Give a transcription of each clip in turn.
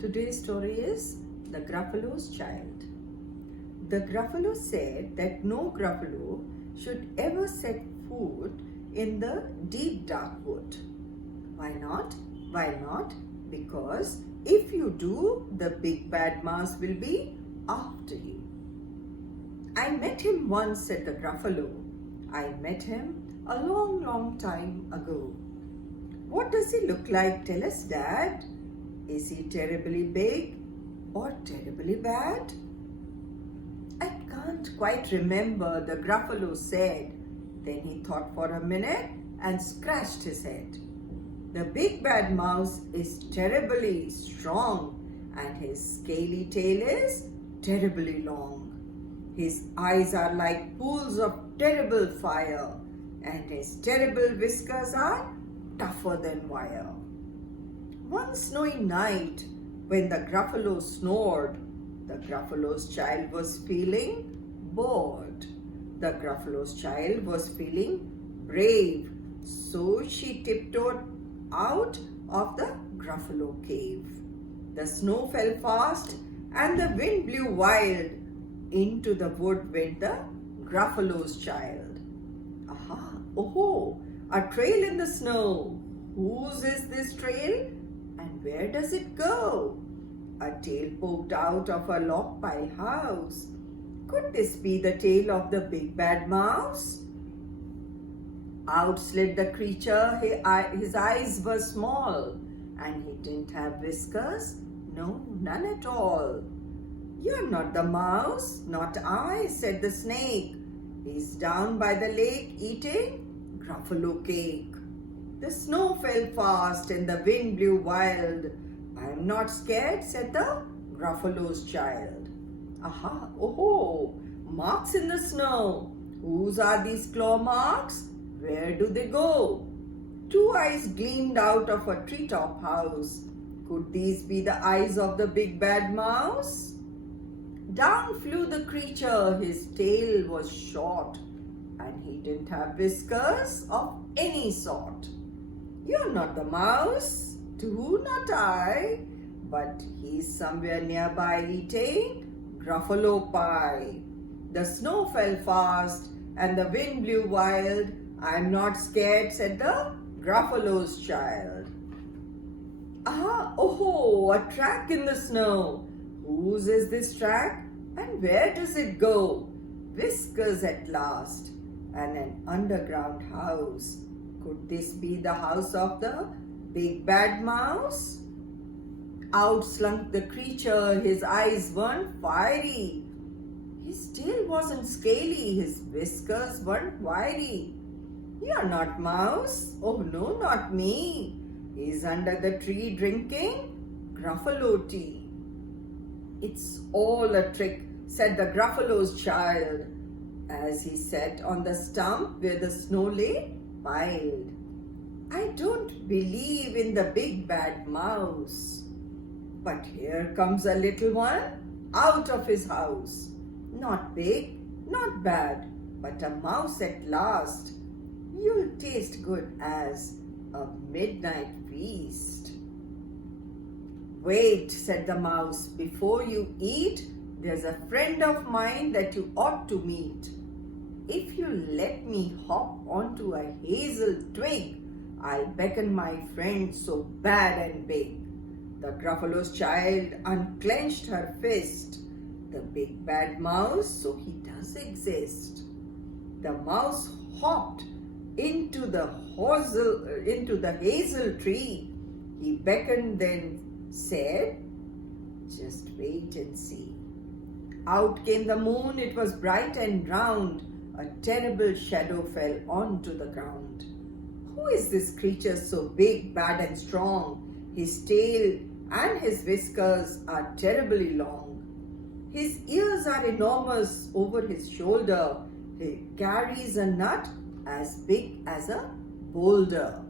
Today's story is The Gruffalo's Child. The Gruffalo said that no Gruffalo should ever set foot in the deep dark wood. Why not? Why not? Because if you do, the big bad mouse will be after you. I met him once, said the Gruffalo. I met him a long, long time ago. What does he look like? Tell us, Dad. Is he terribly big or terribly bad? I can't quite remember, the Gruffalo said. Then he thought for a minute and scratched his head. The big bad mouse is terribly strong and his scaly tail is terribly long. His eyes are like pools of terrible fire and his terrible whiskers are tougher than wire. One snowy night, when the Gruffalo snored, the Gruffalo's child was feeling bored. The Gruffalo's child was feeling brave, so she tiptoed out of the Gruffalo cave. The snow fell fast and the wind blew wild. Into the wood went the Gruffalo's child. Aha! Oh, a trail in the snow. Whose is this trail? And where does it go? A tail poked out of a log pile house. Could this be the tail of the big bad mouse? Out slid the creature. His eyes were small and he didn't have whiskers. No, none at all. You're not the mouse, not I, said the snake. He's down by the lake eating Gruffalo cake. The snow fell fast and the wind blew wild. I'm not scared, said the Gruffalo's child. Aha, oh, marks in the snow. Whose are these claw marks? Where do they go? Two eyes gleamed out of a treetop house. Could these be the eyes of the big bad mouse? Down flew the creature. His tail was short and he didn't have whiskers of any sort. You're not the mouse, too not I, but he's somewhere nearby eating Gruffalo pie. The snow fell fast and the wind blew wild. I'm not scared, said the Gruffalo's child. Ah, oh, a track in the snow. Whose is this track and where does it go? Whiskers at last and an underground house. Could this be the house of the big bad mouse? Out slunk the creature. His eyes weren't fiery. His tail wasn't scaly. His whiskers weren't wiry. You're not mouse. Oh no, not me. He's under the tree drinking Gruffalo tea. It's all a trick, said the Gruffalo's child, as he sat on the stump where the snow lay piled. I don't believe in the big bad mouse. But here comes a little one out of his house. Not big, not bad, but a mouse at last. You'll taste good as a midnight feast. Wait, said the mouse, before you eat, there's a friend of mine that you ought to meet. If you let me hop onto a hazel twig, I'll beckon my friend so bad and big. The Gruffalo's child unclenched her fist. The big bad mouse, so he does exist. The mouse hopped into the hazel tree. He beckoned, then said, just wait and see. Out came the moon. It was bright and round. A terrible shadow fell onto the ground. Who is this creature so big, bad and strong? His tail and his whiskers are terribly long. His ears are enormous over his shoulder. He carries a nut as big as a boulder.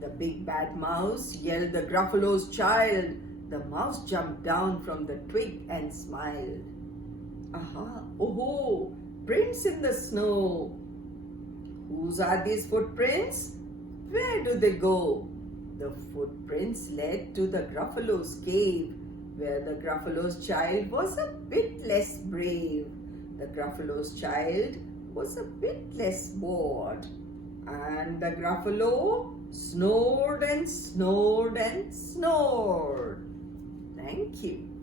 The big bad mouse yelled the Gruffalo's child. The mouse jumped down from the twig and smiled. Aha, oh, prints in the snow. Whose are these footprints? Where do they go? The footprints led to the Gruffalo's cave. where the Gruffalo's child was a bit less brave. The Gruffalo's child was a bit less bored. And the Gruffalo snored and snored and snored. Thank you.